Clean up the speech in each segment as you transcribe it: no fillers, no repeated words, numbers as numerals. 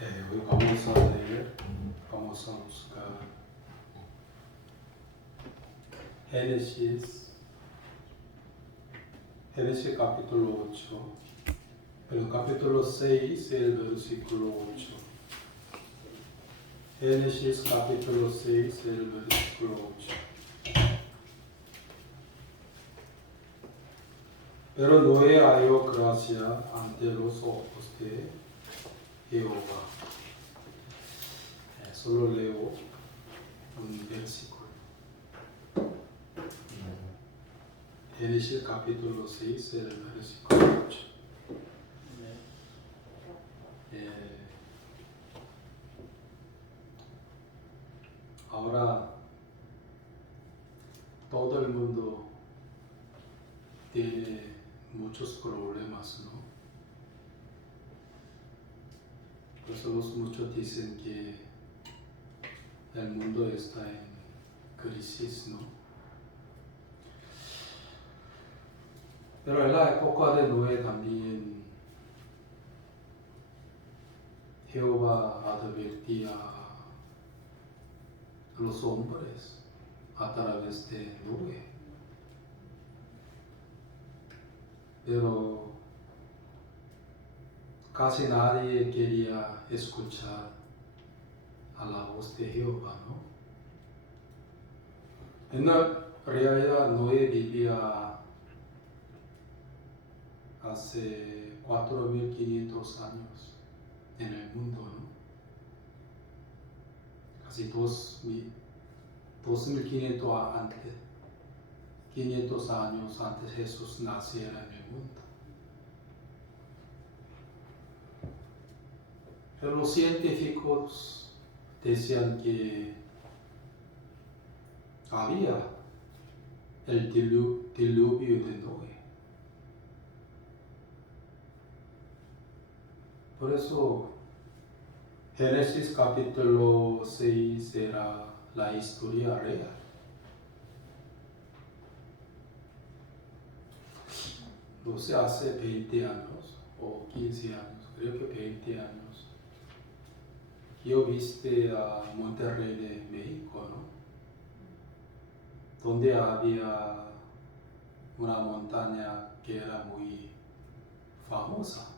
Hoy vamos a leer, vamos a buscar Génesis capítulo 8, pero capítulo 6, el versículo 8. Génesis capítulo 6, el versículo 8. Pero Noé halló gracia ante los ojos de Jehová. Solo leo un versículo. Génesis capítulo 6, el versículo 8. Ahora todo el mundo tiene muchos problemas, ¿no? Por eso muchos dicen que el mundo está en crisis, ¿no? Pero en la época de Noé también Jehová advertía a los hombres a través de Noé. Pero casi nadie quería escuchar a la voz de Jehová, ¿no? En realidad Noé vivía hace 4.500 años en el mundo, ¿no? Casi 2.500 antes, 500 años antes Jesús naciera en el mundo. Pero los científicos decían que había el diluvio de Noé. Por eso Génesis capítulo 6 era la historia real. No sé, hace 20 años o 15 años, creo que 20 años, yo visité a Monterrey de México, ¿no? Donde había una montaña que era muy famosa.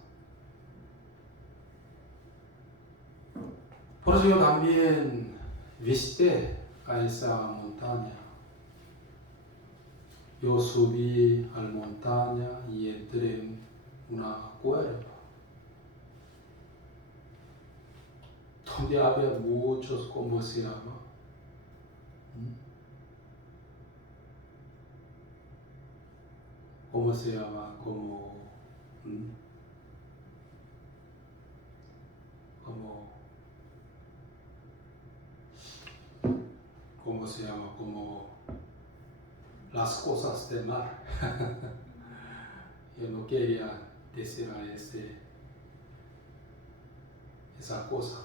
Por eso yo también visité a esa montaña. Yo subí a la montaña y entré en una cueva donde había muchos, ¿cómo se llama? ¿Cómo se llama? ¿Cómo se llama? Como las cosas del mar. Yo no quería decir a esa cosa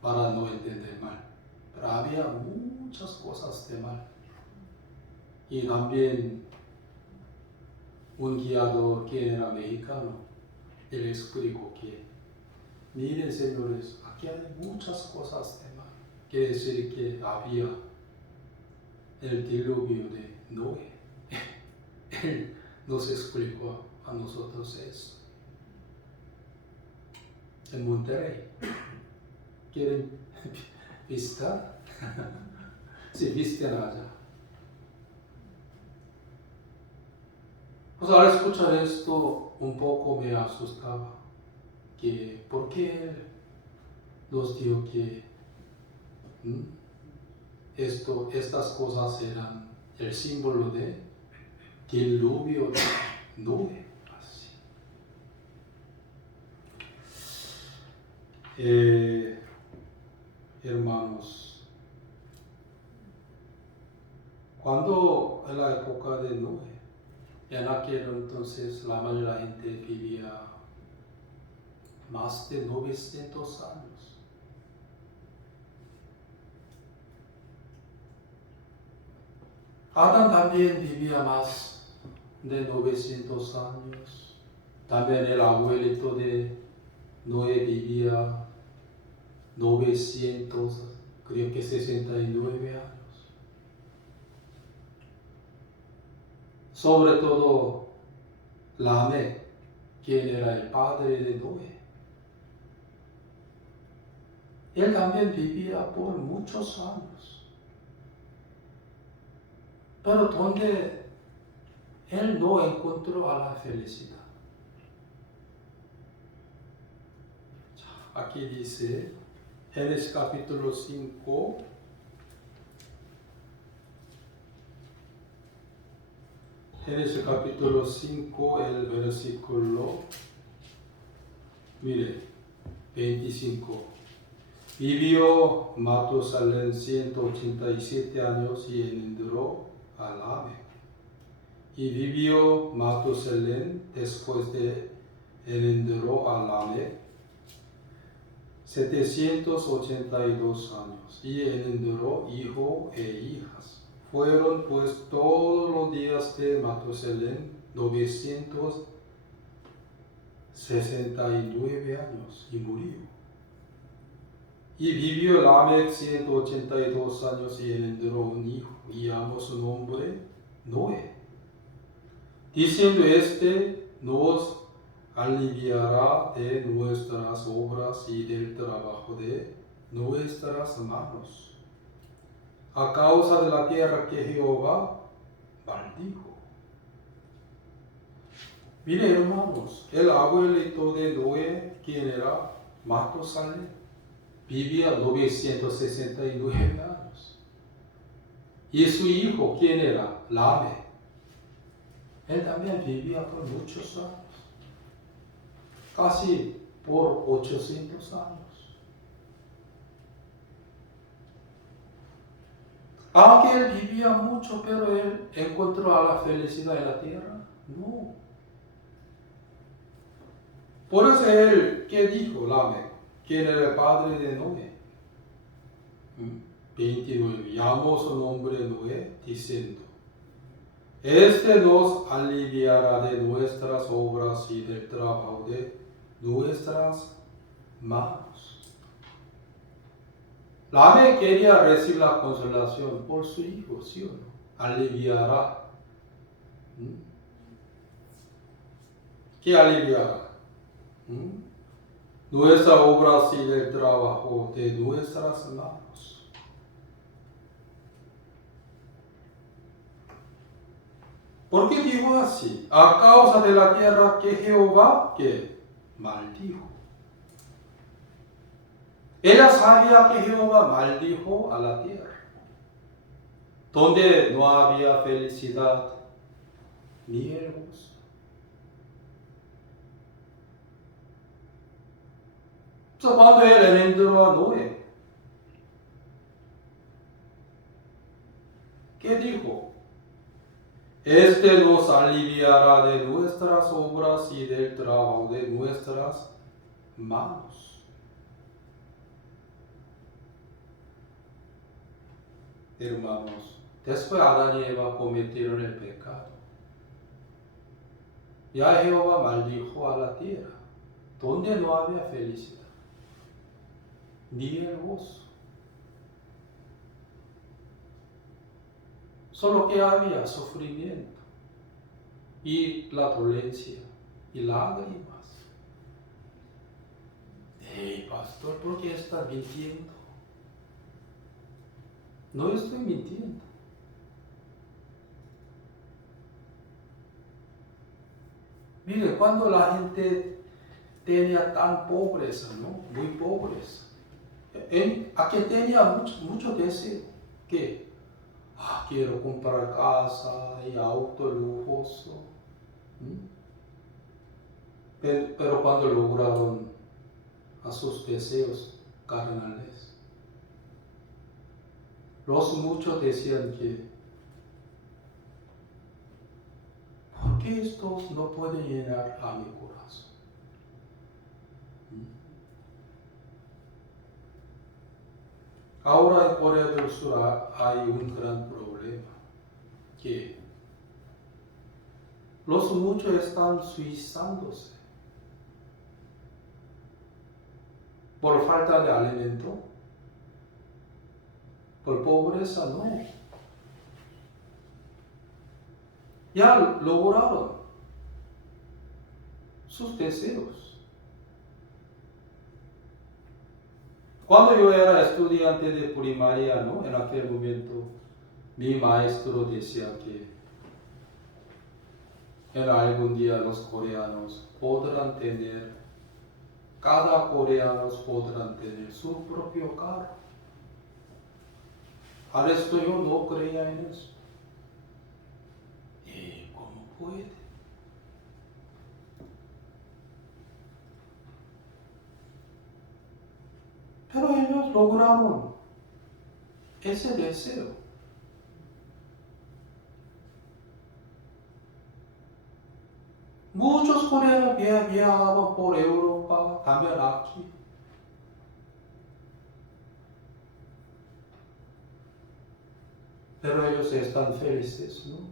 para no entender mal. Pero había muchas cosas de mar. Y también un guiador que era mexicano, él explicó que, miren señores, aquí hay muchas cosas de mar. Quiere decir que había el diluvio de Noé. Él nos explicó a nosotros eso. En Monterrey. ¿Quieren visitar? Sí, visiten allá. Pues al escuchar esto un poco me asustaba. ¿Por qué él nos dijo que estas cosas eran el símbolo de diluvio de Noé? Así. Hermanos, cuando en la época de Noé, en aquel entonces la mayoría de la gente vivía más de 900 años. Adán también vivía más de 900 años. También el abuelito de Noé vivía 900, creo que 69 años. Sobre todo Lamec, quien era el padre de Noé. Él también vivía por muchos años. Pero donde él no encontró a la felicidad. Aquí dice, Génesis capítulo 5, Génesis capítulo 5, el versículo, mire, 25. Vivió Matusalén 187 años y engendró a Lamec. Y vivió Matusalén después de engendró a Lamec 782 años y engendró hijo e hijas. Fueron pues todos los días de Matusalén 969 años y murió. Y vivió Lamec 182 años y engendró un hijo y llamó su nombre Noé, diciendo: nos aliviará de nuestras obras y del trabajo de nuestras manos, a causa de la tierra que Jehová maldijo. Mire, hermanos, el abuelito de Noé, quien era Matusalén, vivía 969 años. Y su hijo, quien era Lamec, él también vivía por muchos años, casi por 800 años. Aunque él vivía mucho, pero él encontró a la felicidad en la tierra, no. Por eso él, ¿qué dijo Lamec? ¿Quién era el padre de Noé? 29. Llamó su nombre Noé, diciendo: nos aliviará de nuestras obras y del trabajo de nuestras manos. Lamec quería recibir la consolación por su hijo, ¿sí o no? Aliviará. ¿Qué aliviará? Nuestras obras y del trabajo de nuestras manos. ¿Por qué dijo así? A causa de la tierra que Jehová maldijo. Ella sabía que Jehová maldijo a la tierra, donde no había felicidad ni el gozo. Cuando él engendró a Noé, ¿qué dijo? Nos aliviará de nuestras obras y del trabajo de nuestras manos. Hermanos, después Adán y Eva cometieron el pecado. Ya Jehová maldijo a la tierra, donde no había felicidad ni el gozo. Solo que había sufrimiento y la dolencia y lágrimas. Hey, pastor, ¿por qué estás mintiendo? No estoy mintiendo. Mire, cuando la gente tenía tan pobreza, ¿no? Muy pobreza. Aquí tenía mucho deseo. ¿Qué? Quiero comprar casa y auto lujoso. Pero cuando lograron a sus deseos carnales, los muchos decían que ¿por qué estos no pueden llenar a mi corazón? Ahora en Corea del Sur hay un gran problema, que los muchos están suicidándose. por falta de alimento, por pobreza, no. Ya lograron sus deseos. Cuando yo era estudiante de primaria, ¿no? En aquel momento, mi maestro decía que en algún día los coreanos podrán tener, cada coreano podrán tener su propio carro. Al resto yo no creía en eso. ¿Cómo puede? Pero ellos lograron ese deseo. Muchos coreanos viajaban por Europa, también aquí. Pero ellos están felices, ¿no?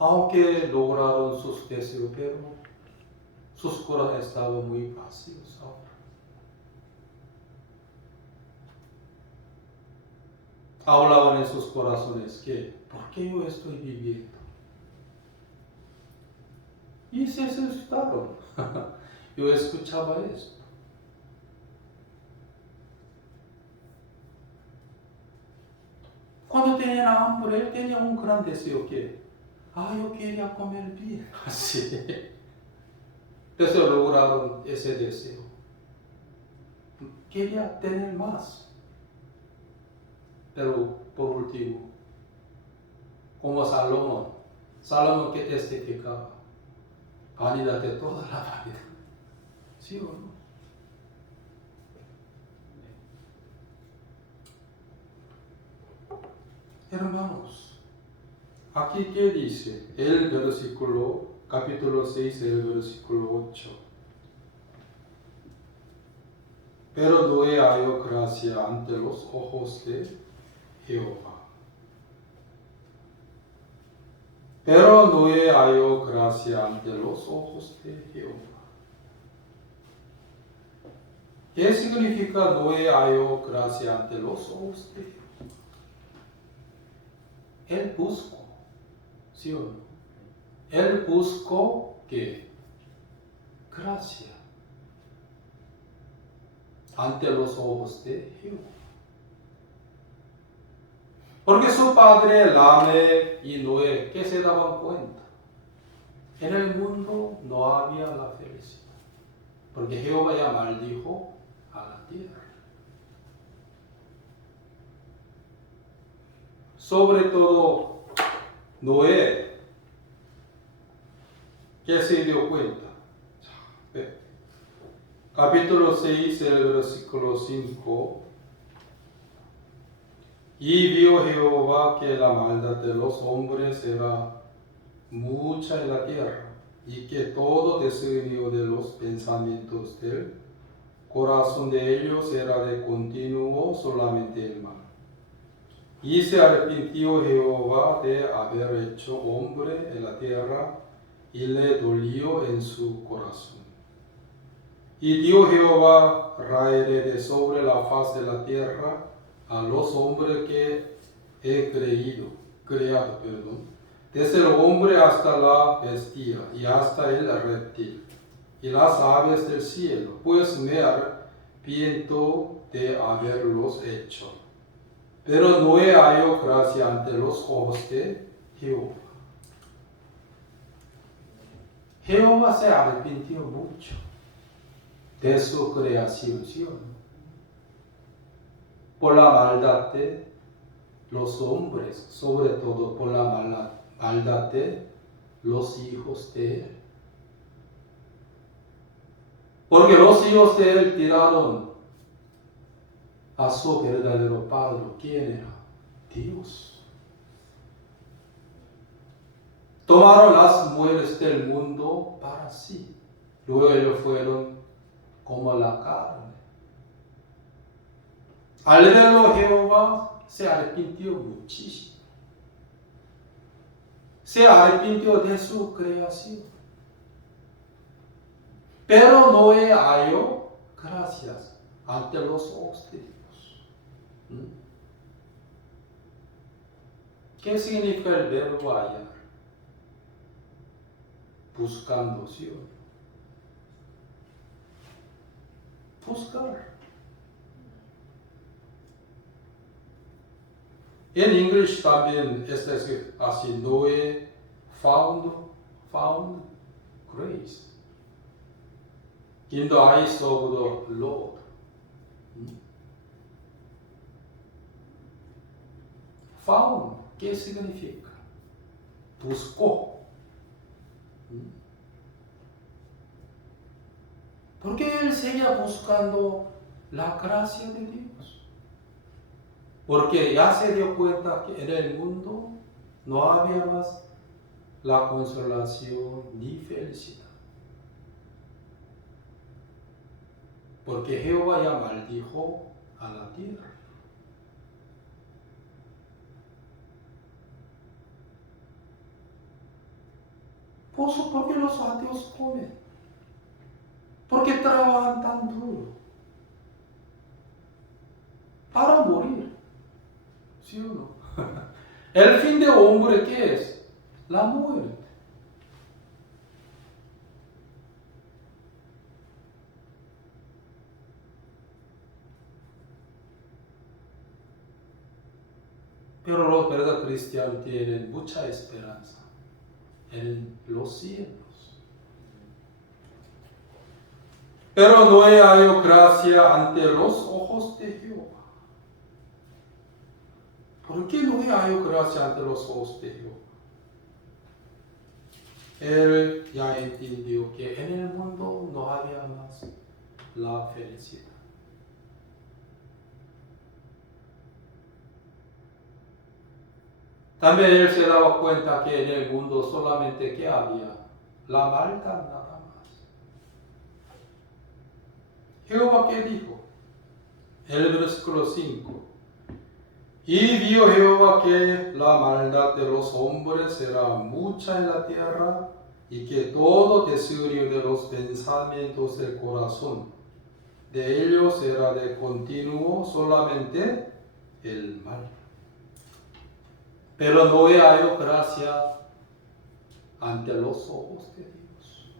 Aunque lograron sus deseos, pero sus corazones estaban muy vacíos ahora. Hablaban en sus corazones que, ¿por qué yo estoy viviendo? Y se asustaron. Yo escuchaba esto. Cuando tenían hambre, tenía un gran deseo que, yo quería comer bien. Así. Entonces lograron ese deseo. Quería tener más. Pero por último, como Salomón que testificaba, vanidad de toda la vanidad. ¿Sí o no? Hermanos, aquí que dice el versículo, capítulo 6, el versículo 8. Pero no he hallado gracia ante los ojos de Jehová. Pero no he hallado gracia ante los ojos de Jehová. ¿Qué significa no he hallado gracia ante los ojos de Jehová? Él buscó, ¿sí o no? Él buscó ¿qué? Gracia ante los ojos de Jehová. Porque su padre Lamec y Noé, que se daban cuenta, en el mundo no había la felicidad, porque Jehová ya maldijo a la tierra. Sobre todo Noé, que se dio cuenta. Capítulo 6, el versículo 5. Y vio Jehová que la maldad de los hombres era mucha en la tierra, y que todo designio de los pensamientos del corazón de ellos era de continuo solamente el mal. Y se arrepintió Jehová de haber hecho hombre en la tierra, y le dolió en su corazón. Y dio Jehová raer de sobre la faz de la tierra a los hombres que he creado, desde el hombre hasta la bestia y hasta el reptil y las aves del cielo, pues me arrepiento de haberlos hecho. Pero no he hallado gracia ante los ojos de Jehová. Jehová se arrepintió mucho de su creación, ¿sí o no? Por la maldad de los hombres, sobre todo por la maldad de los hijos de él. Porque los hijos de él tiraron a su verdadero padre. ¿Quién era? Dios. Tomaron las mujeres del mundo para sí. Luego ellos fueron como la carne. Al verlo Jehová se arrepintió muchísimo. se arrepintió de su creación. Pero Noé halló gracias ante los ojos de Dios. ¿Qué significa el verbo hallar? Buscando, ¿sí o no? Buscar. En inglés también está escrito así: Noé found grace in the eyes of the Lord. Found, ¿qué significa? Buscó. Porque él seguía buscando la gracia de Dios. Porque ya se dio cuenta que en el mundo no había más la consolación ni felicidad. Porque Jehová ya maldijo a la tierra. ¿Por qué los ateos comen? ¿Por qué trabajan tan duro? Para morir. ¿Sí o no? El fin de hombre, ¿qué es? La muerte. Pero los verdaderos cristianos tienen mucha esperanza en los cielos. Pero Noé halló gracia ante los ojos de Jehová. ¿Por qué Noé halló gracia ante los ojos de Jehová? Él ya entendió que en el mundo no había más la felicidad. También él se daba cuenta que en el mundo solamente que había la maldad nada más. Jehová, ¿qué dijo? El versículo 5. Y vio Jehová que la maldad de los hombres era mucha en la tierra, y que todo designio de los pensamientos del corazón de ellos era de continuo solamente el mal. Pero Noé halló gracia ante los ojos de Dios.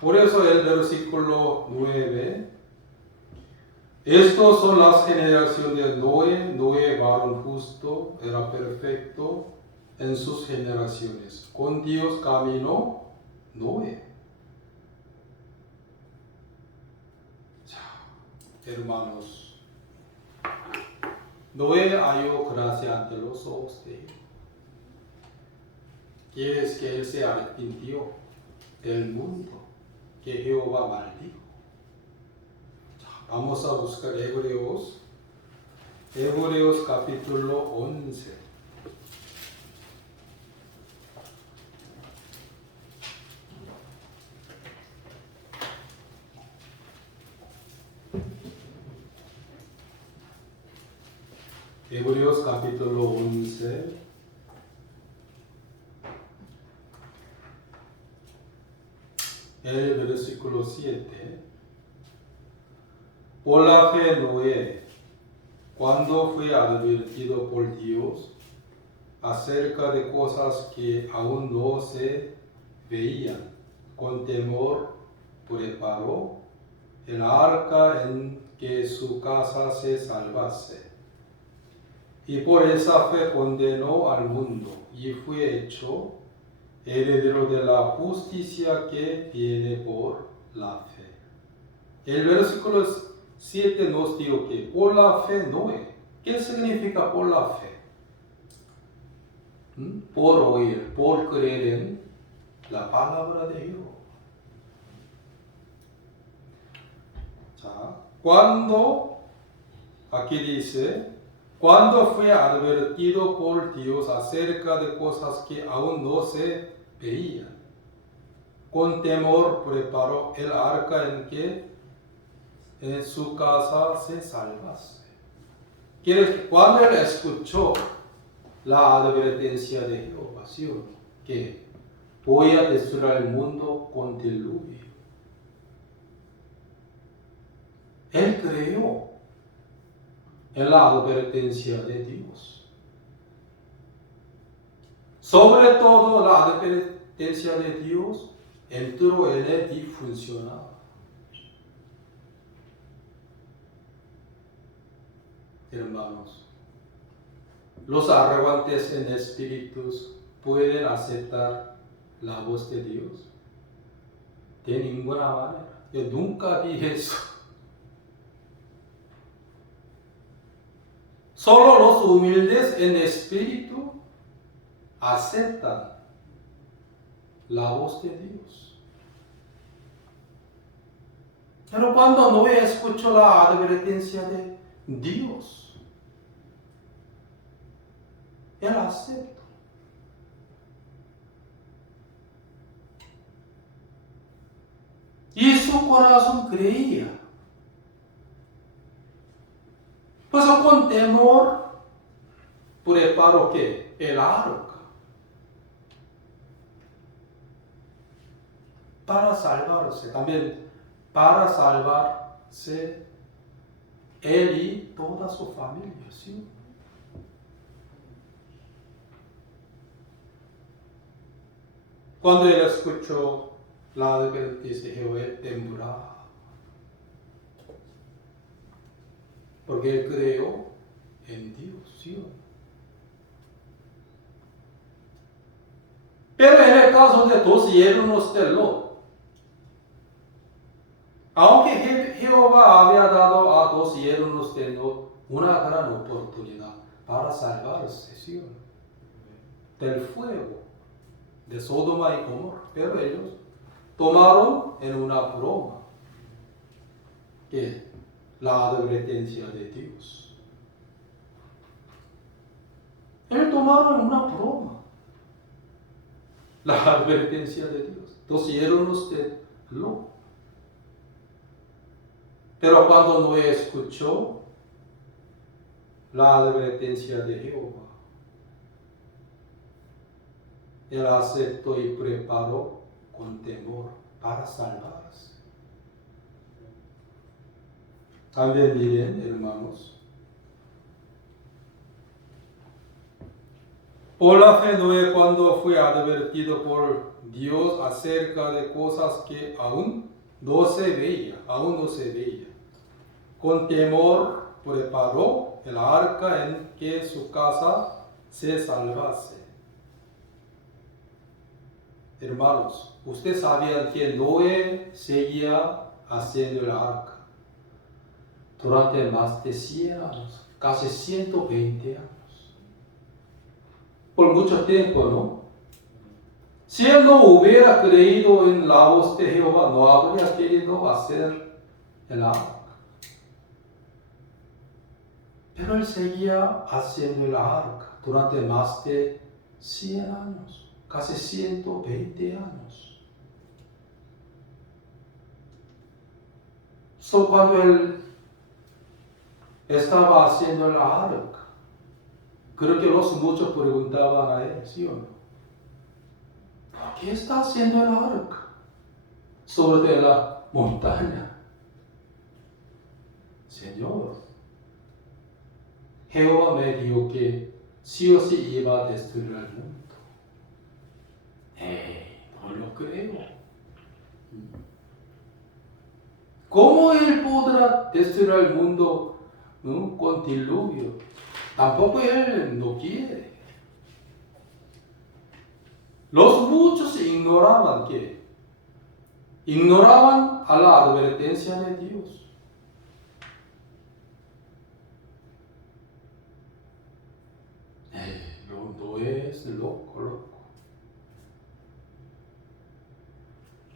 Por eso el versículo 9. Estos son las generaciones de Noé. Noé, varón justo, era perfecto en sus generaciones. Con Dios caminó Noé. Hermanos, Noé halló gracia ante los ojos de Jehová. Y es que él se arrepintió del mundo que Jehová maldijo. Vamos a buscar Hebreos capítulo 11. Hebreos capítulo 11. El versículo 7. Por la fe Noé, cuando fue advertido por Dios acerca de cosas que aún no se veían, con temor preparó el arca en que su casa se salvase. Y por esa fe condenó al mundo y fue hecho heredero de la justicia que viene por la fe. El versículo 7 nos dijo que por la fe Noé. ¿Qué significa por la fe? Por oír, por creer en la palabra de Dios. Cuando, aquí dice, cuando fue advertido por Dios acerca de cosas que aún no se veían, con temor preparó el arca en que en su casa se salvase. Quiere decir, cuando él escuchó la advertencia de Jehová, ¿sí o no? Que voy a destruir al mundo con diluvio. Él creyó en la advertencia de Dios. Sobre todo la advertencia de Dios entró en él y funcionaba. Hermanos, los arrogantes en espíritus pueden aceptar la voz de Dios. De ninguna manera. Yo nunca vi eso. Solo los humildes en espíritu aceptan la voz de Dios. Pero cuando Noé escuchó la advertencia de Dios, él aceptó. Y su corazón creía. Pues con temor preparó ¿qué? El arca para salvarse. También para salvarse él y toda su familia. ¿Sí? Cuando él escuchó la advertencia de Jehová, él temblaba. Porque él creyó en Dios. ¿Sí? Pero en el caso de dos yernos de Lot, aunque Jehová había dado a dos yernos de Lot una gran oportunidad para salvarse, ¿sí? Del fuego de Sodoma y Gomorra, pero ellos tomaron en una broma que la advertencia de Dios. Ellos tomaron en una broma la advertencia de Dios. Dos yernos de Lot. Pero cuando Noé escuchó la advertencia de Jehová, él aceptó y preparó con temor para salvarse. También miren, hermanos, por la fe Noé, cuando fue advertido por Dios acerca de cosas que aún no se veía, con temor preparó el arca en que su casa se salvase. Hermanos, ustedes sabían que Noé seguía haciendo el arca durante más de 100 años, casi 120 años. Por mucho tiempo, ¿no? Si él no hubiera creído en la voz de Jehová, no habría querido hacer el arca. Pero él seguía haciendo el arca durante más de 100 años, casi 120 años. Cuando él estaba haciendo el arca, creo que los muchos preguntaban a él, ¿sí o no? ¿Por qué está haciendo el arca sobre la montaña? Señor, Jehová me dijo que sí o sí iba a destruir al mundo. No lo creo. ¿Cómo él podrá destruir al mundo con diluvio? Tampoco él no quiere. Los muchos ignoraban a la advertencia de Dios. No es loco.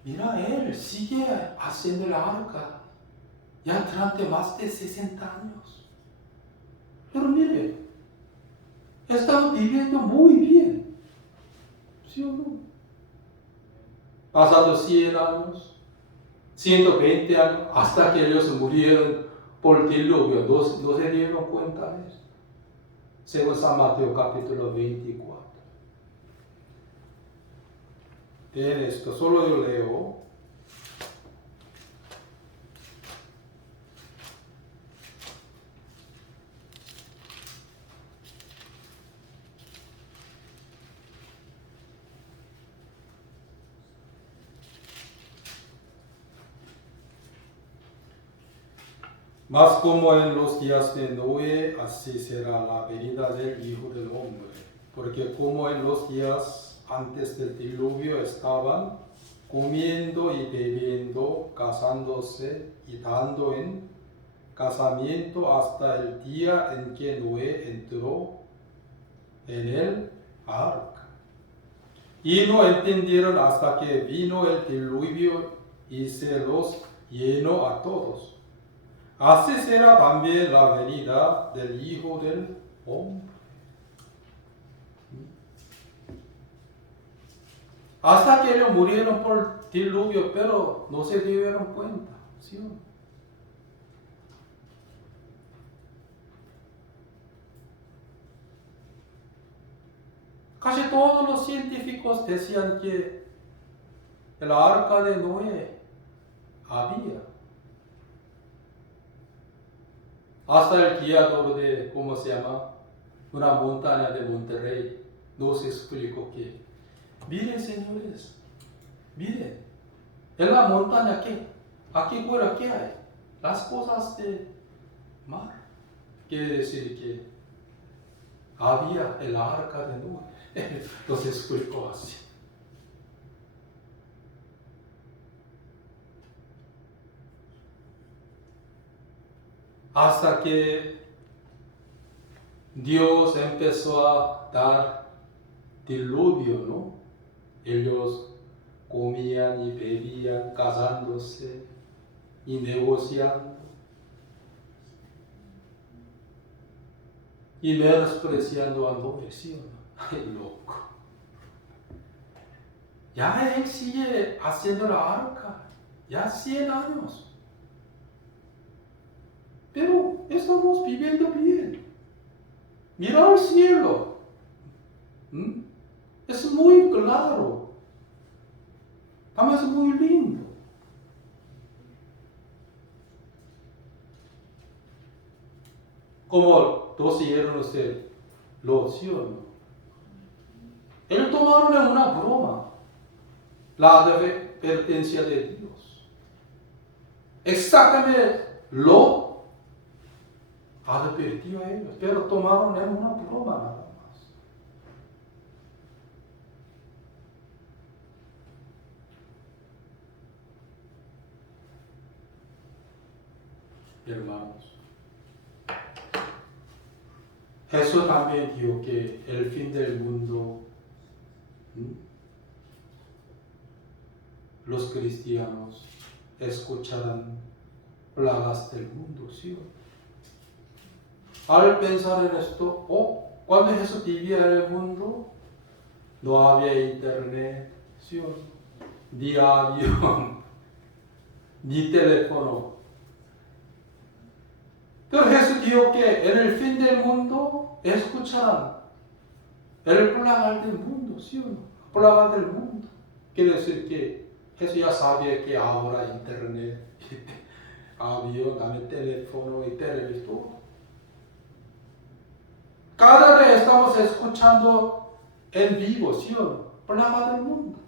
Mira, él sigue haciendo el arca ya durante más de 60 años. Pero mire, están viviendo muy bien. ¿Sí o no? Pasados 100 años, 120 años, hasta que ellos murieron por diluvio, no se dieron cuenta de eso. según San Mateo capítulo 24. Bien, esto solo yo leo. Mas como en los días de Noé, así será la venida del Hijo del Hombre. Porque como en los días antes del diluvio estaban comiendo y bebiendo, casándose y dando en casamiento hasta el día en que Noé entró en el arca. Y no entendieron hasta que vino el diluvio y se los llenó a todos. Así será también la venida del Hijo del Hombre. Hasta que ellos murieron por diluvio, pero no se dieron cuenta. ¿Sí o no? Casi todos los científicos decían que el arca de Noé había. Hasta el guiador de, ¿cómo se llama? Una montaña de Monterrey nos explicó que, miren señores, miren, en la montaña aquí fuera ¿qué hay? Las cosas de mar. Quiere decir que había el arca de Noé. Nos explicó así. Hasta que Dios empezó a dar diluvio, ¿no? Ellos comían y bebían, casándose y negociando. Y menospreciando a Noé, ¿sí o no? Ay, loco. Ya él sigue haciendo la arca, ya 100 años. Pero estamos viviendo bien. Mira al cielo. Es muy claro. También es muy lindo. Como dos hicieron los ¿sí o no? Ellos tomaron en una broma la advertencia de Dios. Exactamente lo advirtió a ellos, pero tomaron en una broma nada más. Hermanos, Jesús también dijo que el fin del mundo, los cristianos escucharán plagas del mundo, ¿sí o no? Al pensar en esto, cuando Jesús vivía en el mundo, no había internet, ¿sí o no? Ni avión, ni teléfono. Pero Jesús dijo que en el fin del mundo escucharán el plaga del mundo, ¿sí o no? Plaga del mundo. Quiere decir que Jesús ya sabía que ahora internet, avión, teléfono y televisor. Cada vez estamos escuchando en vivo, ¿sí o no? Plaga del mundo.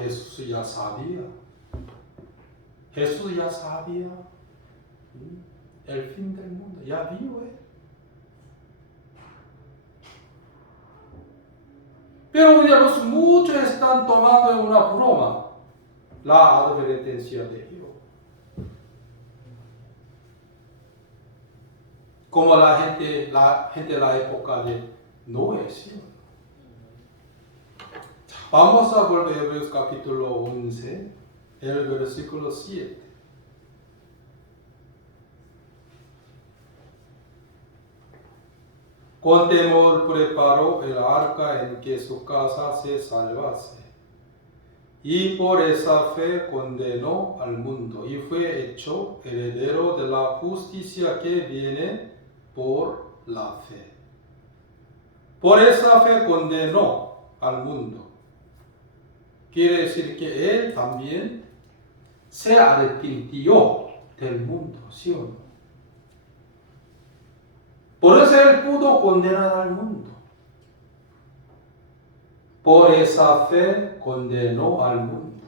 Jesús ya sabía. Jesús ya sabía el fin del mundo. Ya vio él. Pero hoy los muchos están tomando en una broma la advertencia de Dios. Como la gente de la época de Noé, ¿sí? Vamos a volver a Hebreos capítulo 11, el versículo 7. Con temor preparó el arca en que su casa se salvase. y por esa fe condenó al mundo y fue hecho heredero de la justicia que viene por la fe. Por esa fe condenó al mundo. Quiere decir que él también se arrepintió del mundo, ¿sí o no? Por eso él pudo condenar al mundo. Por esa fe condenó al mundo.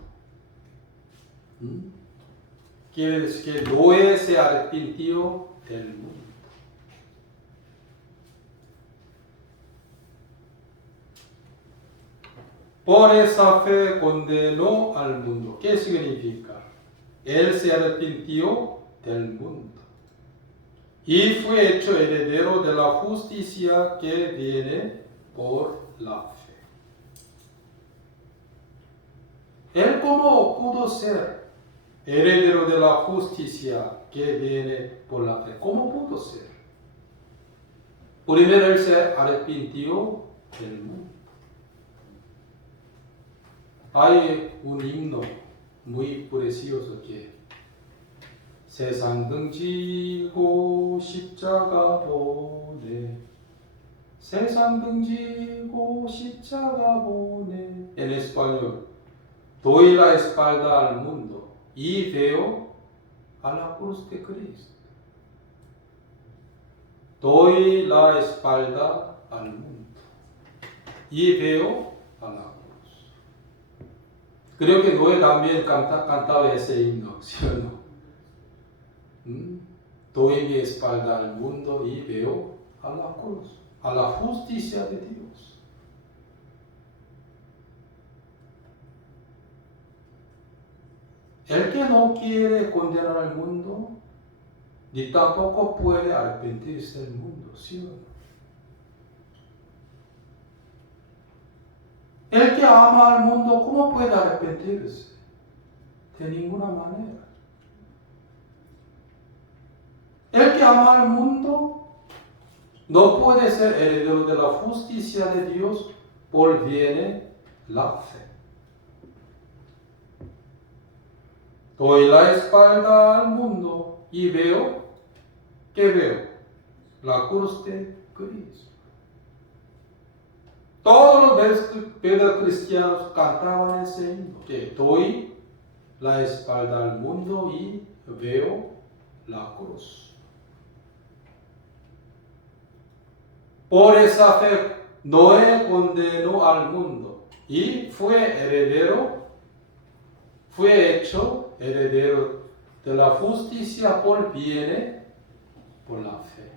Quiere decir que Noé se arrepintió del mundo. Por esa fe condenó al mundo. ¿Qué significa? Él se arrepintió del mundo y fue hecho heredero de la justicia que viene por la fe. Él cómo pudo ser heredero de la justicia que viene por la fe. ¿Cómo pudo ser? Primero él se arrepintió del mundo. Hay un himno muy precioso que 세상 등지고 십자가 보내 세상 등지고 십자가 보내. En español, doy la espalda al mundo y veo a la cruz de Cristo. Doy la espalda al mundo y veo a la cruz. Creo que Noé también cantaba ese himno, ¿sí o no? Doy mi espalda al mundo y veo a la cruz, a la justicia de Dios. El que no quiere condenar al mundo, ni tampoco puede arrepentirse del mundo, ¿sí o no? El que ama al mundo, ¿cómo puede arrepentirse? De ninguna manera. El que ama al mundo no puede ser heredero de la justicia de Dios por viene la fe. Doy la espalda al mundo y veo, ¿qué veo? La cruz de Cristo. Todos los cristianos cantaban ese himno, que doy la espalda al mundo y veo la cruz. Por esa fe, Noé condenó al mundo y fue hecho heredero de la justicia por viene por la fe.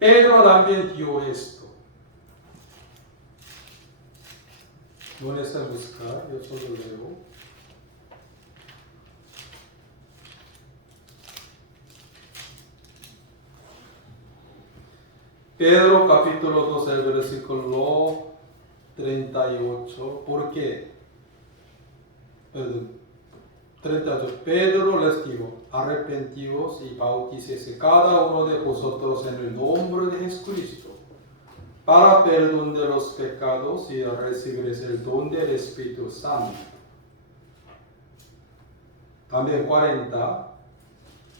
Pedro también dio esto. No necesito buscar, yo solo leo. Pedro capítulo 2, el versículo 38. ¿Por qué? 38. Pedro les dijo, arrepentíos y bautícese cada uno de vosotros en el nombre de Jesucristo para perdón de los pecados y recibiréis el don del Espíritu Santo. También 40.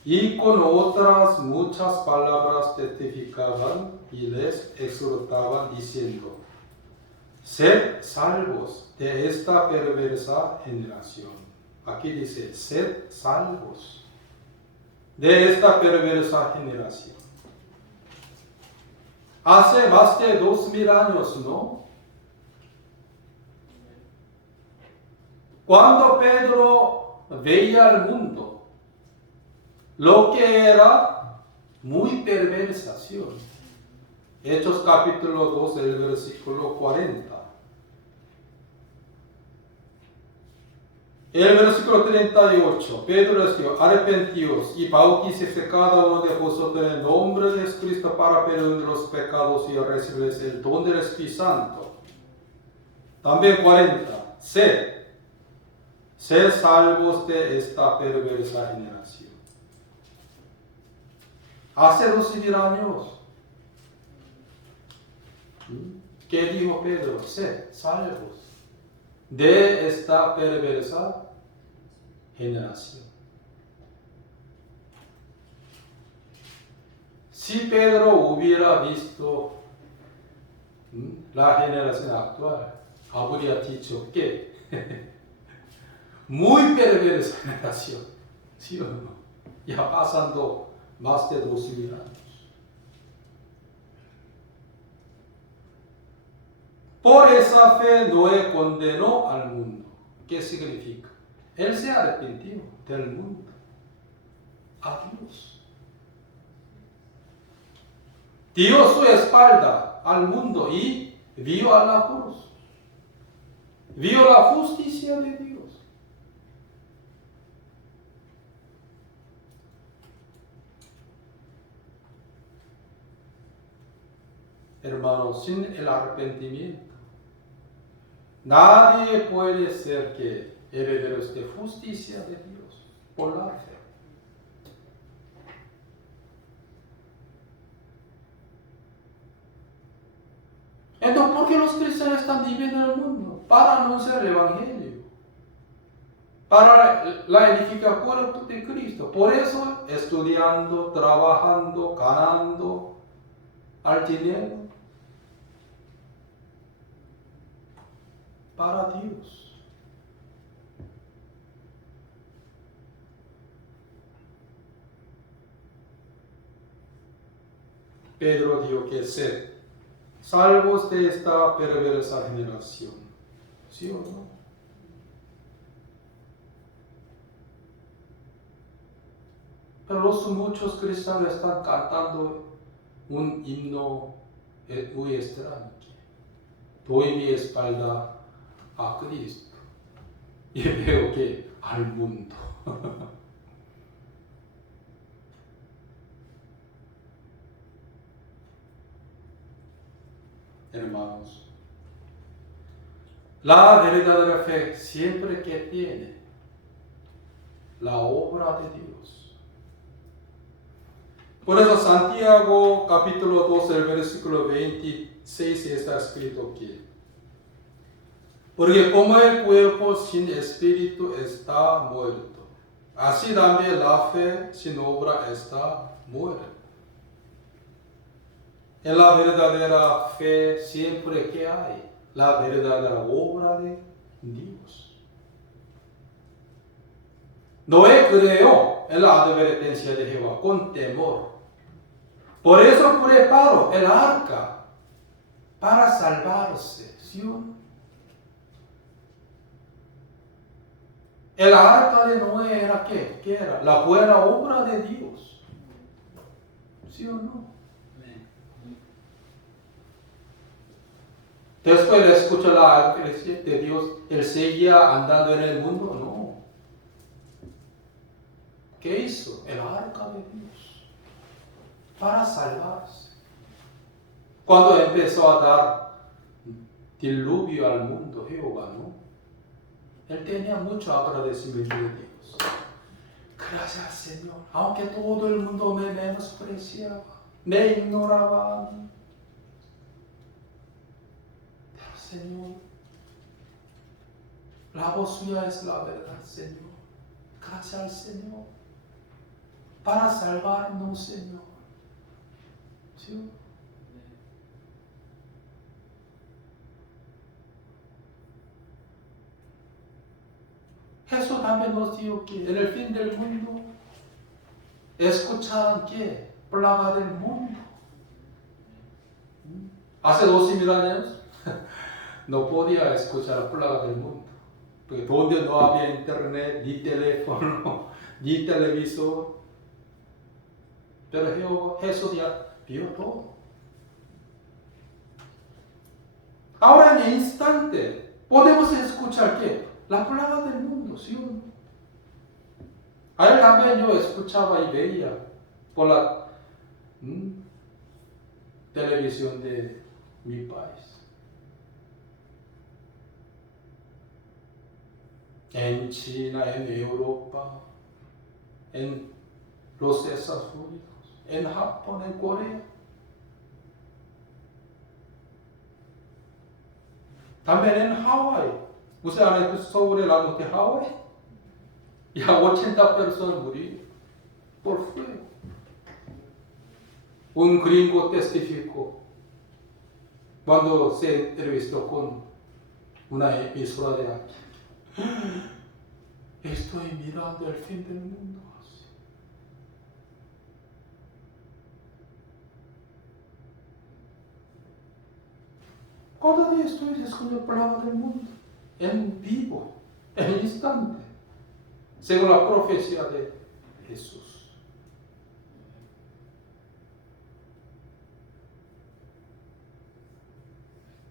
Y con otras muchas palabras testificaban y les exhortaban diciendo, sed salvos de esta perversa generación. Aquí dice, sed salvos de esta perversa generación. Hace más de 2000 años, ¿no? Cuando Pedro veía al mundo, lo que era muy perversación. Hechos capítulo 2, el versículo 40. El versículo 38, Pedro les dijo, arrepentíos y bautícese cada uno de vosotros en el nombre de Jesucristo para perdón de los pecados y recibiréis el don del Espíritu Santo. También 40, sed salvos de esta perversa generación. Hace 2000 años, ¿Qué dijo Pedro? Sed salvos de esta perversa generación. Si Pedro hubiera visto la generación actual, habría dicho que muy perversa generación, ¿sí o no? Ya pasando más de 2000 años. Por esa fe Noé condenó al mundo. ¿Qué significa? Él se arrepintió del mundo a Dios. Dio su espalda al mundo y vio a la cruz. Vio la justicia de Dios. Hermanos, sin el arrepentimiento, nadie puede ser que herederos de justicia de Dios por la fe. Entonces, ¿por qué los cristianos están viviendo en el mundo? Para anunciar el Evangelio, para la edificación de Cristo. Por eso, estudiando, trabajando, ganando al dinero, para Dios. Pedro dijo que sed salvos de esta perversa generación. ¿Sí o no? Pero los muchos cristianos están cantando un himno muy extraño. Doy mi espalda a Cristo y veo que al mundo. Hermanos, la verdadera fe siempre que tiene la obra de Dios. Por eso Santiago capítulo 2, el versículo 26 está escrito aquí. Porque como el cuerpo sin espíritu está muerto, así también la fe sin obra está muerta. En la verdadera fe siempre que hay la verdadera obra de Dios. Noé creyó en la advertencia de Jehová con temor. Por eso preparó el arca para salvarse. ¿Sí o no? El arca de Noé era ¿qué? ¿Qué era? La buena obra de Dios. ¿Sí o no? Después de escuchar la advertencia de Dios, él seguía andando en el mundo. No. ¿Qué hizo? El arca de Dios. Para salvarse. Cuando empezó a dar diluvio al mundo, Jehová, ¿no? Él tenía mucho agradecimiento de Dios. Gracias, Señor. Aunque todo el mundo me menospreciaba, me ignoraba. Pero, Señor, la voz suya es la verdad, Señor. Gracias al Señor. Para salvarnos, Señor. ¿Sí? Jesús también nos dijo que en el fin del mundo escucharán que plaga del mundo. Hace 2000 años no podía escuchar la plaga del mundo, porque donde no había internet, ni teléfono, ni televisor. Pero Jesús ya vio todo. Ahora en el instante podemos escuchar que la plaga del mundo, ¿sí o no? Ayer también yo escuchaba y veía por la televisión de mi país. En China, en Europa, en los Estados Unidos, en Japón, en Corea. También en Hawái. ¿Usted ha visto sobre la noche de Hawái? Ya 80 personas murieron por fuego. Un gringo testificó cuando se entrevistó con una emisora de aquí. Estoy mirando el fin del mundo. Cada día estoy escuchando la palabra del mundo en vivo, en instante, según la profecía de Jesús.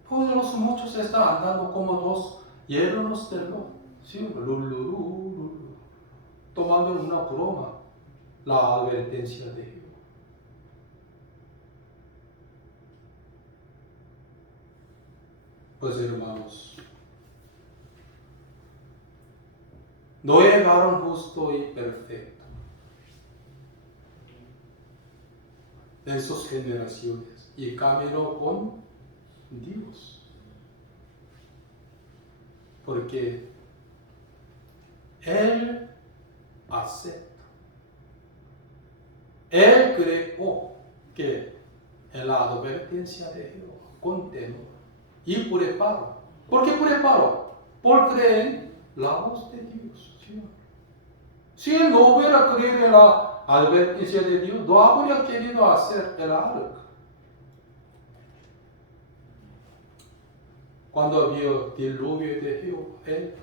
Pues los muchos están andando como dos hierros del lobo, ¿sí? Tomando una broma la advertencia de Dios. Pues hermanos, Noé varón justo y perfecto en sus generaciones y caminó con Dios, porque él aceptó, él creyó que en la advertencia de Jehová continuó y preparó. ¿Por qué preparó? Por creer en la voz de Dios. ¿Sí? Si él no hubiera creído en la advertencia de Dios, no habría querido hacer el arca. Cuando vio el diluvio de Jehová, él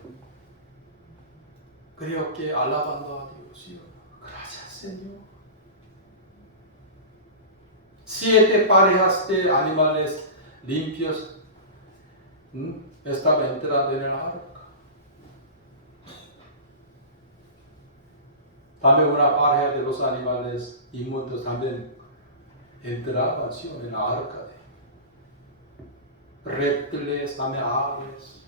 creo que alabando a Dios, ¿sí? Gracias Señor. 7 parejas de animales limpios estaba entrando en el arca. También una pareja de los animales inmundos también entraba en el arca. Reptiles, también aves.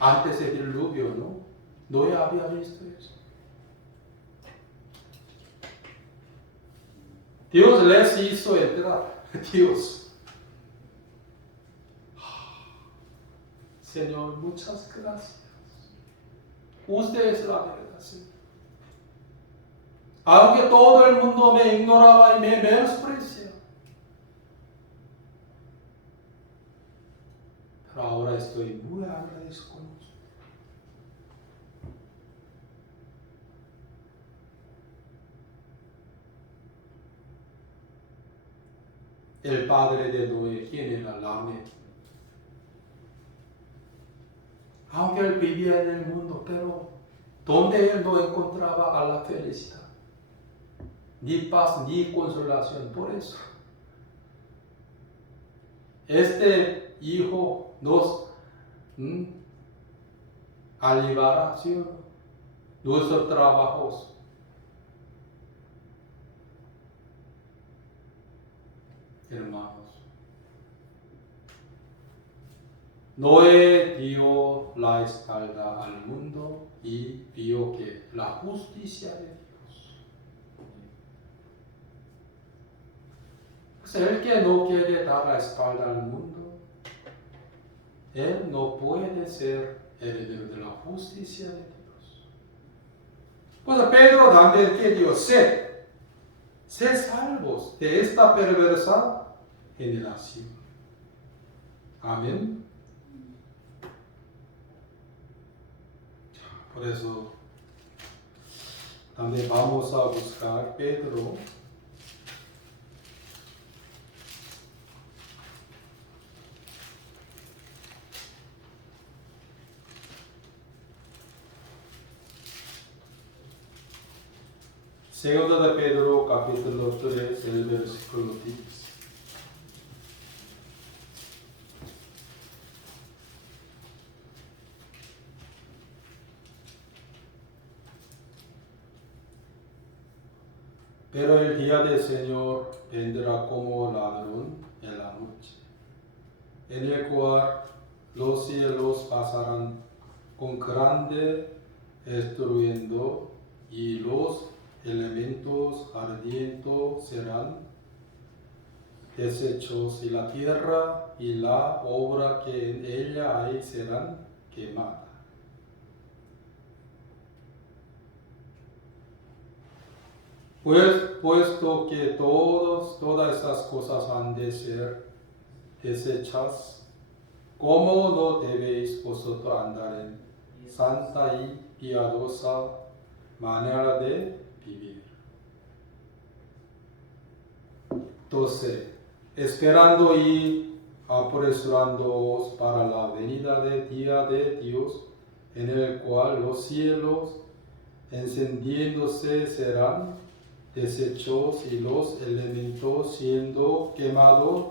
Antes del diluvio, ¿no? No había visto eso. Dios les hizo entrar. Dios. Señor, muchas gracias. Usted es la verdad, Señor. Aunque todo el mundo me ignoraba y me menosprecia, pero ahora estoy muy agradecido con usted. El padre de Noé, ¿quién era? Lamec. Aunque él vivía en el mundo, pero donde él no encontraba a la felicidad, ni paz, ni consolación. Por eso, este hijo nos aliviará, ¿sí o no? Nuestros trabajos. Hermanos, Noé dio la espalda al mundo y vio que la justicia de Dios. Pues el que no quiere dar la espalda al mundo, él no puede ser heredero de la justicia de Dios. Pues Pedro también que Dios sé salvos de esta perversa generación. Amén. Por eso también vamos a buscar Pedro. Segunda de Pedro, capítulo 3, el versículo 10. Pero el día del Señor vendrá como ladrón en la noche, en el cual los cielos pasarán con grande estruendo y los elementos ardientes serán deshechos, y la tierra y la obra que en ella hay serán quemadas. Pues, puesto que todas estas cosas han de ser deshechas, ¿cómo no debéis vosotros andar en santa y piadosa manera de vivir? 12. Esperando y apresurándoos para la venida del día de Dios, en el cual los cielos encendiéndose serán deshechos y los elementos siendo quemados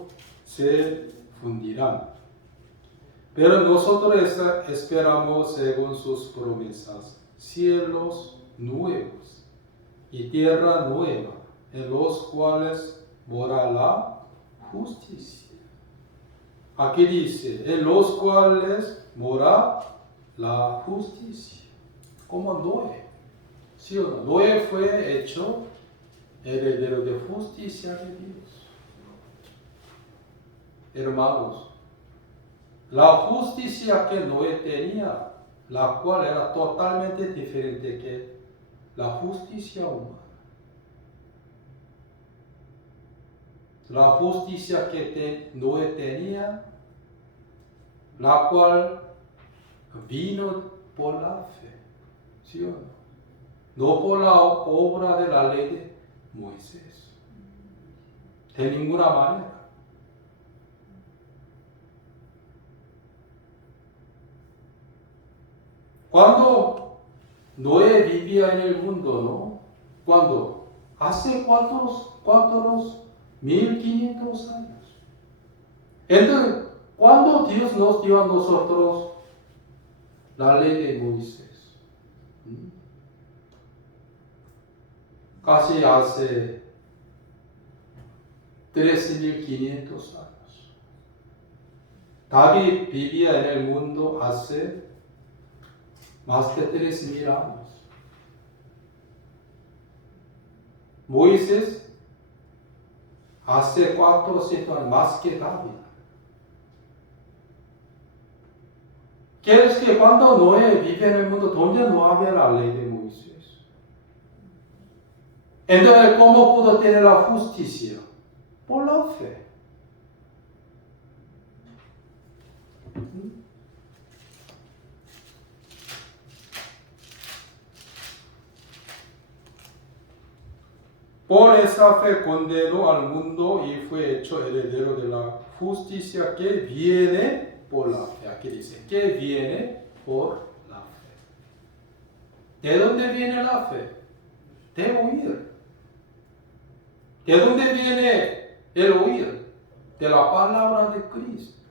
se fundirán. Pero nosotros esperamos según sus promesas cielos nuevos y tierra nueva, en los cuales mora la justicia. Aquí dice, en los cuales mora la justicia. Como Noé. ¿Sí o no? Noé fue hecho heredero de justicia de Dios. Hermanos, la justicia que Noé tenía, la cual era totalmente diferente que la justicia humana. La justicia que Noé tenía, la cual vino por la fe, ¿sí o no? No por la obra de la ley de Moisés, de ninguna manera. Cuando Noé vivía en el mundo, ¿no? Cuando hace cuántos 1500 años. Entonces, ¿cuándo Dios nos dio a nosotros la ley de Moisés? Casi hace 13.500 años. David vivía en el mundo hace más de 3.000 años. Moisés hace 400 años más que David. Quiere decir que cuando Noé vive en el mundo donde no había la ley de Moisés. Entonces, ¿cómo pudo tener la justicia? Por la fe. Por esa fe condenó al mundo y fue hecho heredero de la justicia que viene por la fe. Aquí dice, que viene por la fe. ¿De dónde viene la fe? De oír. ¿De dónde viene el oír? De la palabra de Cristo.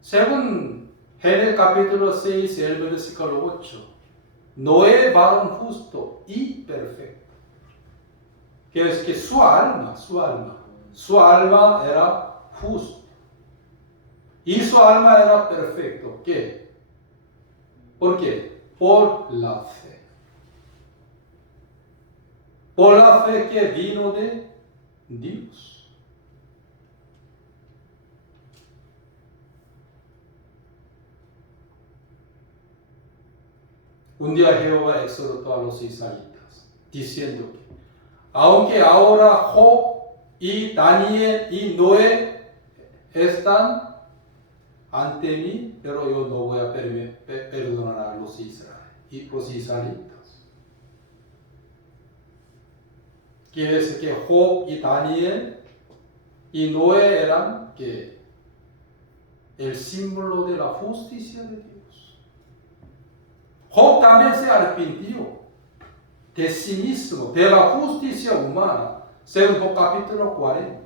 Según Génesis capítulo 6, el versículo 8. Noé, varón justo y perfecto. Que es que su alma era justo. Y su alma era perfecto. ¿Qué? ¿Por qué? Por la fe. Por la fe que vino de Dios. Un día Jehová exhortó a los israelitas, diciendo que, aunque ahora Job y Daniel y Noé están ante mí, pero yo no voy a perdonar a los israelitas. Quiere decir que Job y Daniel y Noé eran que el símbolo de la justicia de Dios. Job también se arrepintió de sí mismo, de la justicia humana, según Job capítulo 40.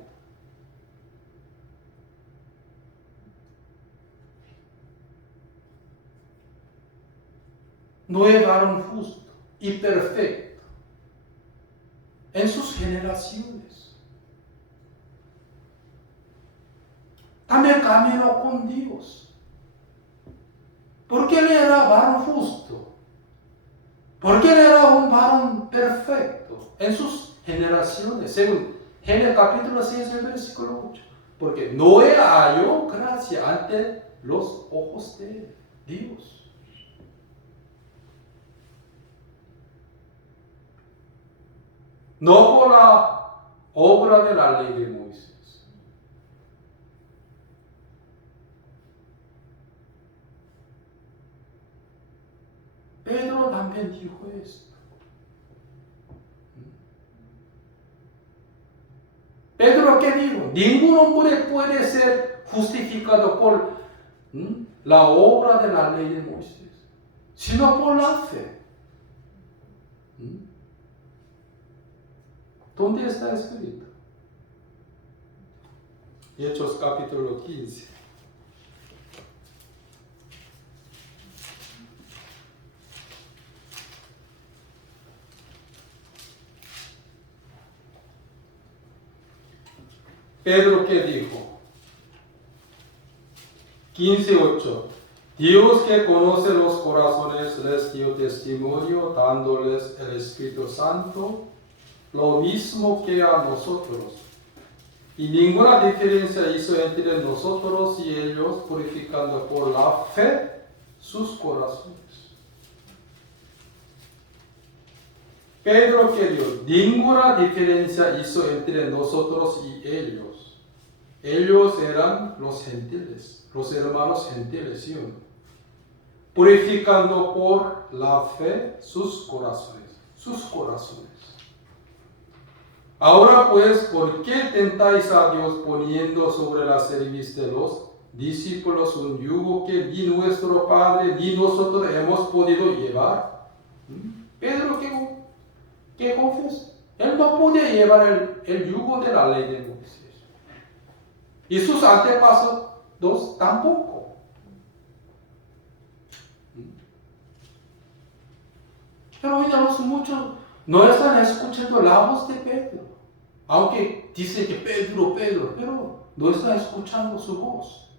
Noé, varón justo y perfecto en sus generaciones. También caminó con Dios. Porque él era varón justo. Porque él era un varón perfecto en sus generaciones, según Génesis capítulo 6, el versículo 8. Porque Noé halló gracia ante los ojos de Dios. No por la obra de la ley de Moisés. Pedro también dijo esto. Pedro, ¿qué dijo? Ningún hombre puede ser justificado por la obra de la ley de Moisés, sino por la fe. ¿Dónde está escrito? Hechos capítulo 15. Pedro, ¿qué dijo? 15:8. Dios que conoce los corazones les dio testimonio dándoles el Espíritu Santo, lo mismo que a nosotros. Y ninguna diferencia hizo entre nosotros y ellos, purificando por la fe sus corazones. Pedro, que dio, ninguna diferencia hizo entre nosotros y ellos. Ellos eran los gentiles, los hermanos gentiles, ¿sí o no? Purificando por la fe sus corazones, Ahora pues, ¿por qué tentáis a Dios poniendo sobre la cerviz de los discípulos un yugo que ni nuestro Padre ni nosotros hemos podido llevar? Pedro, ¿qué confiesa? Él no podía llevar el yugo de la ley de Moisés. Y sus antepasados tampoco. Pero hoy muchos no están escuchando la voz de Pedro. Aunque dice que Pedro, pero no están escuchando su voz.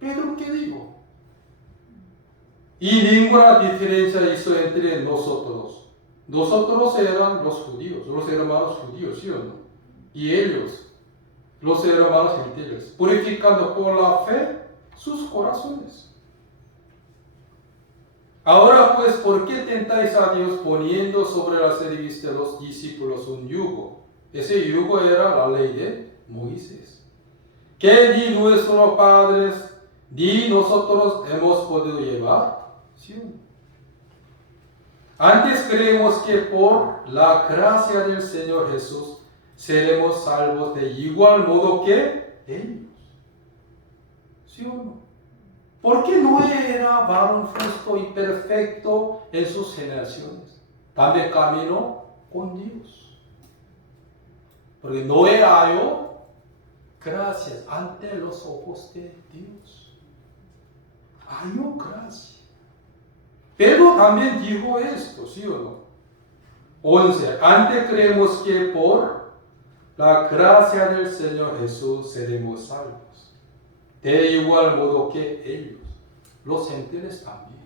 Pedro, ¿qué dijo? Y ninguna diferencia hizo entre nosotros. Nosotros eran los judíos, los hermanos judíos, ¿sí o no? Y ellos, los hermanos gentiles, purificando por la fe sus corazones. Ahora pues, ¿por qué tentáis a Dios poniendo sobre la cerviz de los discípulos un yugo? Ese yugo era la ley de Moisés, que ni nuestros padres ni nosotros hemos podido llevar. ¿Sí o no? Antes creemos que por la gracia del Señor Jesús seremos salvos de igual modo que ellos. ¿Sí o no? Porque Noé era varón justo y perfecto en sus generaciones. También caminó con Dios. Porque Noé halló gracias ante los ojos de Dios. Halló gracia. Pero también dijo esto, ¿sí o no? 11. Antes creemos que por la gracia del Señor Jesús seremos salvos. De igual modo que ellos, los gentiles también.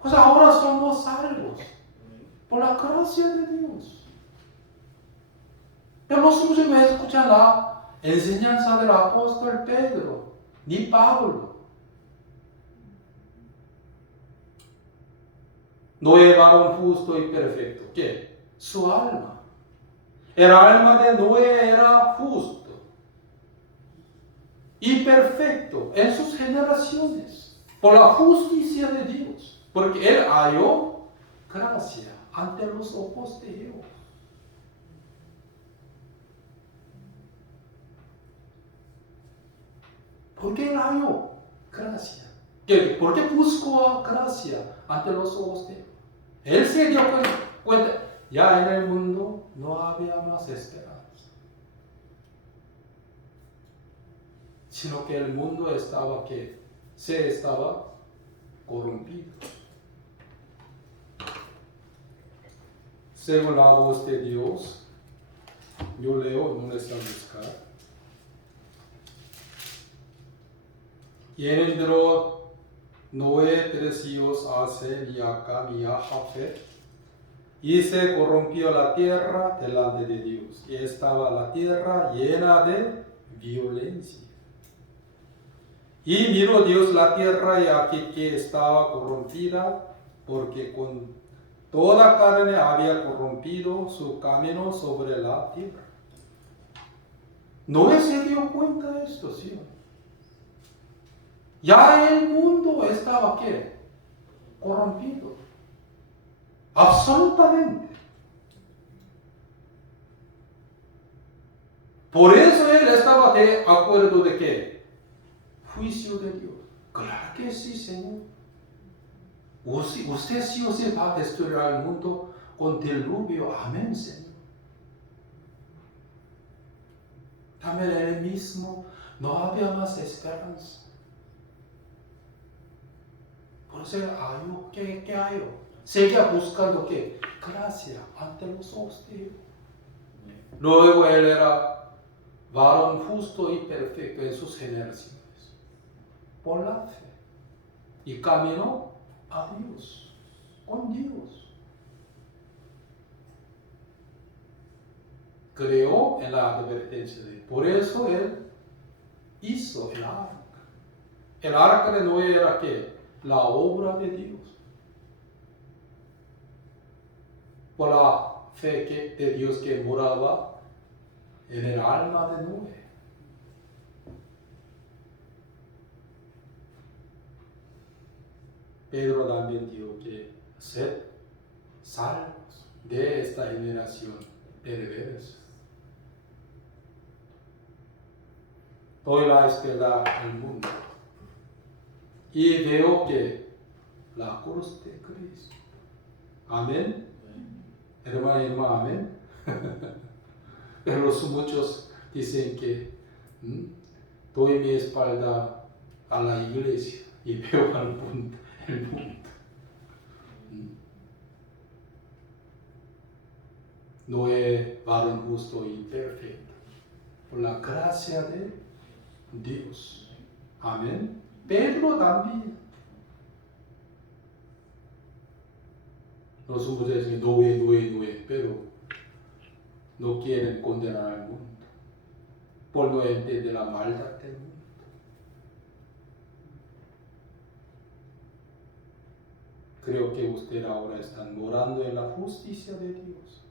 Pues ahora somos salvos por la gracia de Dios. Pero los muchos no escuchan la enseñanza del apóstol Pedro, ni Pablo. Noé varón justo y perfecto. ¿Qué? Su alma. El alma de Noé era justo y perfecto en sus generaciones, por la justicia de Dios, porque él halló gracia ante los ojos de Dios. ¿Por qué él halló gracia? ¿Por qué buscó gracia ante los ojos de Dios? Él se dio cuenta, ya en el mundo no había más esperanza, sino que el mundo se estaba corrompido. Según la voz de Dios, yo leo, no les voy a buscar. Y engendró Noé 3 hijos a Sem y a Cam y a Jafet. y se corrompió la tierra delante de Dios, y estaba la tierra llena de violencia. Y miró Dios la tierra, y aquí que estaba corrompida, porque con toda carne había corrompido su camino sobre la tierra. Noé se dio cuenta de esto, ¿sí? Ya el mundo estaba ¿qué? Corrompido. Absolutamente. Por eso él estaba de acuerdo de que juicio de Dios. Claro que sí, Señor. Usted sí o sí va a destruir al mundo con diluvio. Amén, Señor. También él mismo no había más esperanza. Por eso, ¿qué hay? Seguía buscando ¿qué? Gracia ante los ojos de Dios. Luego él era varón justo y perfecto en sus generaciones. Por la fe. Y caminó a Dios. Con Dios. Creó en la advertencia de Dios. Por eso él hizo el arca. El arca de Noé era ¿qué? La obra de Dios. Por la fe de Dios que moraba en el alma de Noé. Pedro también dijo que sed salvos de esta generación perversa. Doy la esperanza al mundo y veo que la cruz de Cristo. Amén. Hermano, amén. Pero muchos dicen que doy mi espalda a la iglesia y veo al mundo. Noé, varón justo y perfecto, por la gracia de Dios. Amén. Pedro también. Los muchos dicen Noé, pero no quieren condenar al mundo por no entender la maldad del mundo. Creo que ustedes ahora están morando en la justicia de Dios.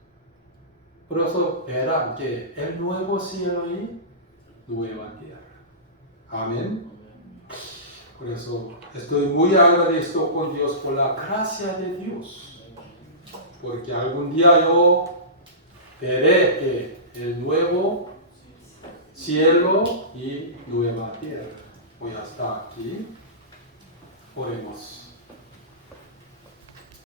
Por eso verán que el nuevo cielo y nueva tierra. Amén. Por eso estoy muy agradecido con Dios por la gracia de Dios. Porque algún día yo veré que el nuevo cielo y nueva tierra. Voy hasta aquí. Oremos.